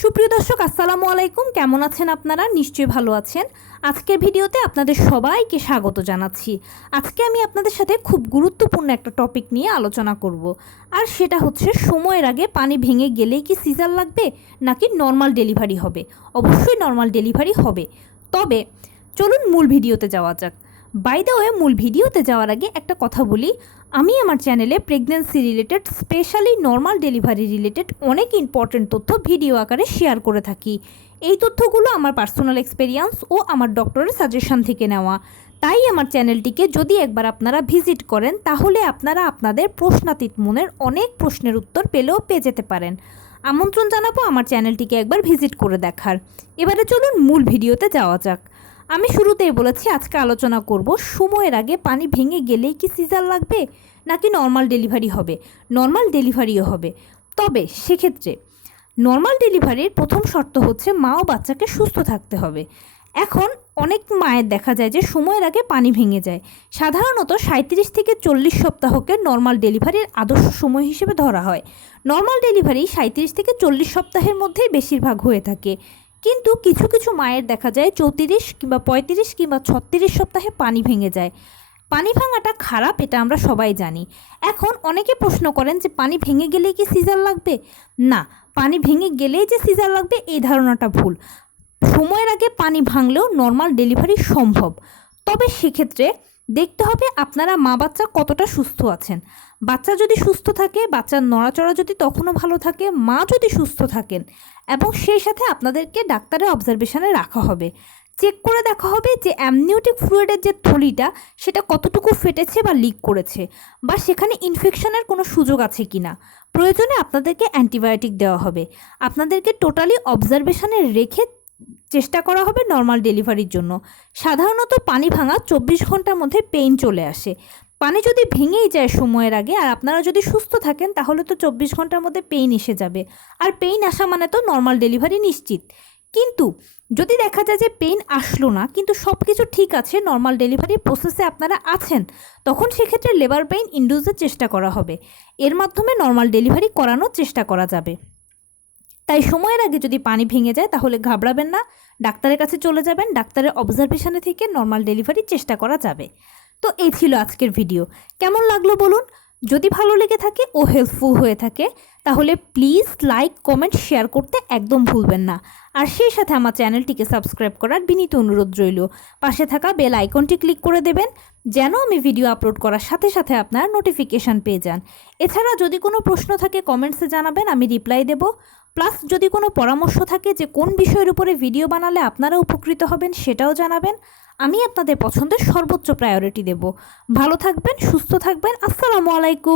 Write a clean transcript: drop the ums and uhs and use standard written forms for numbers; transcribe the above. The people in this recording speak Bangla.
সুপ্রিয় দর্শক আসসালামু আলাইকুম, কেমন আছেন আপনারা? নিশ্চয়ই ভালো আছেন। আজকের ভিডিওতে আপনাদের সবাইকে স্বাগত জানাচ্ছি। আজকে আমি আপনাদের সাথে খুব গুরুত্বপূর্ণ একটা টপিক নিয়ে আলোচনা করব, আর সেটা হচ্ছে সময়ের আগে পানি ভেঙে গেলেই কি সিজার লাগবে নাকি নর্মাল ডেলিভারি হবে। অবশ্যই নর্মাল ডেলিভারি হবে। তবে চলুন মূল ভিডিওতে যাওয়া যাক। বাই দ্য ওয়ে, মূল ভিডিওতে যাওয়ার আগে একটা কথা বলি, আমি আমার চ্যানেলে pregnancy related, specially normal delivery related অনেক ইম্পর্টেন্ট তথ্য ভিডিও আকারে শেয়ার করে থাকি। এই তথ্যগুলো আমার পার্সোনাল এক্সপেরিয়েন্স ও আমার ডক্টরের সাজেশন থেকে নেওয়া। তাই আমার চ্যানেলটিকে যদি একবার আপনারা ভিজিট করেন তাহলে আপনারা আপনাদের প্রশ্নাতীত মনের অনেক প্রশ্নের উত্তর পেয়ে যেতে পারেন। আমন্ত্রণ জানাবো আমার চ্যানেলটিকে একবার ভিজিট করে দেখার। এবারে চলুন মূল ভিডিওতে যাওয়া যাক। আমি শুরুতেই বলেছি আজকে আলোচনা করব সময়ের আগে পানি ভেঙে গেলেই কি সিজার লাগবে নাকি নর্মাল ডেলিভারি হবে। নর্মাল ডেলিভারিও হবে, তবে সেক্ষেত্রে নর্মাল ডেলিভারির প্রথম শর্ত হচ্ছে মা ও বাচ্চাকে সুস্থ থাকতে হবে। এখন অনেক মায়ের দেখা যায় যে সময়ের আগে পানি ভেঙে যায়। সাধারণত 37 থেকে 40 সপ্তাহকে নর্মাল ডেলিভারির আদর্শ সময় হিসেবে ধরা হয়। নর্মাল ডেলিভারি 37 থেকে 40 সপ্তাহের মধ্যেই বেশিরভাগ হয়ে থাকে, কিন্তু কিছু কিছু মায়ের দেখা যায় 34 কিংবা 35 কিংবা 36 সপ্তাহে পানি ভেঙে যায়। পানি ভাঙাটা খারাপ, এটা আমরা সবাই জানি। এখন অনেকে প্রশ্ন করেন যে পানি ভেঙে গেলেই কি সিজার লাগবে। না, পানি ভেঙে গেলেই যে সিজার লাগবে এই ধারণাটা ভুল। সময়ের আগে পানি ভাঙলেও নর্মাল ডেলিভারি সম্ভব, তবে সেক্ষেত্রে দেখতে হবে আপনারা মা বাচ্চা কতটা সুস্থ আছেন। বাচ্চা যদি সুস্থ থাকে, বাচ্চার নড়াচড়া যদি তখনও ভালো থাকে, মা যদি সুস্থ থাকেন, এবং সেই সাথে আপনাদেরকে ডাক্তারের অবজারভেশনে রাখা হবে। চেক করে দেখা হবে যে অ্যামনিওটিক ফ্লুইডের যে থলিটা সেটা কতটুকু ফেটেছে বা লিক করেছে, বা সেখানে ইনফেকশনের কোনো সুযোগ আছে কি না। প্রয়োজনে আপনাদেরকে অ্যান্টিবায়োটিক দেওয়া হবে। আপনাদেরকে টোটালি অবজারভেশনে রেখে চেষ্টা করা হবে নর্মাল ডেলিভারির জন্য। সাধারণত পানি ভাঙা 24 ঘন্টার মধ্যে পেইন চলে আসে। পানি যদি ভেঙেই যায় সময়ের আগে আর আপনারা যদি সুস্থ থাকেন তাহলে তো 24 ঘন্টার মধ্যে পেইন এসে যাবে, আর পেইন আসা মানে তো নর্মাল ডেলিভারি নিশ্চিত। কিন্তু যদি দেখা যায় যে পেইন আসলো না কিন্তু সব কিছু ঠিক আছে, নর্মাল ডেলিভারির প্রসেসে আপনারা আছেন, তখন সেক্ষেত্রে লেবার পেইন ইনডিউসের চেষ্টা করা হবে। এর মাধ্যমে নর্মাল ডেলিভারি করানোর চেষ্টা করা যাবে। তাই সময়ের আগে যদি পানি ভেঙে যায় তাহলে ঘাবড়াবেন না, ডাক্তারের কাছে চলে যাবেন। ডাক্তারের অবজারভেশনে থেকে নর্মাল ডেলিভারির চেষ্টা করা যাবে। তো এই ছিল আজকের ভিডিও। কেমন লাগলো বলুন? যদি ভালো লেগে থাকে ও হেল্পফুল হয়ে থাকে তাহলে প্লিজ লাইক, কমেন্ট, শেয়ার করতে একদম ভুলবেন না। আর সেই সাথে আমার চ্যানেলটিকে সাবস্ক্রাইব করার বিনীত অনুরোধ রইল। পাশে থাকা বেল আইকনটি ক্লিক করে দেবেন যেন আমি ভিডিও আপলোড করার সাথে সাথে আপনারা নোটিফিকেশান পেয়ে যান। এছাড়া যদি কোনো প্রশ্ন থাকে কমেন্টসে জানাবেন, আমি রিপ্লাই দেব। প্লাস যদি কোনো পরামর্শ থাকে যে কোন বিষয়ের উপরে ভিডিও বানালে আপনারা উপকৃত হবেন সেটাও জানাবেন। আমি আপনাদের পছন্দের সর্বোচ্চ প্রায়োরিটি দেব। ভালো থাকবেন, সুস্থ থাকবেন। আসসালামু আলাইকুম।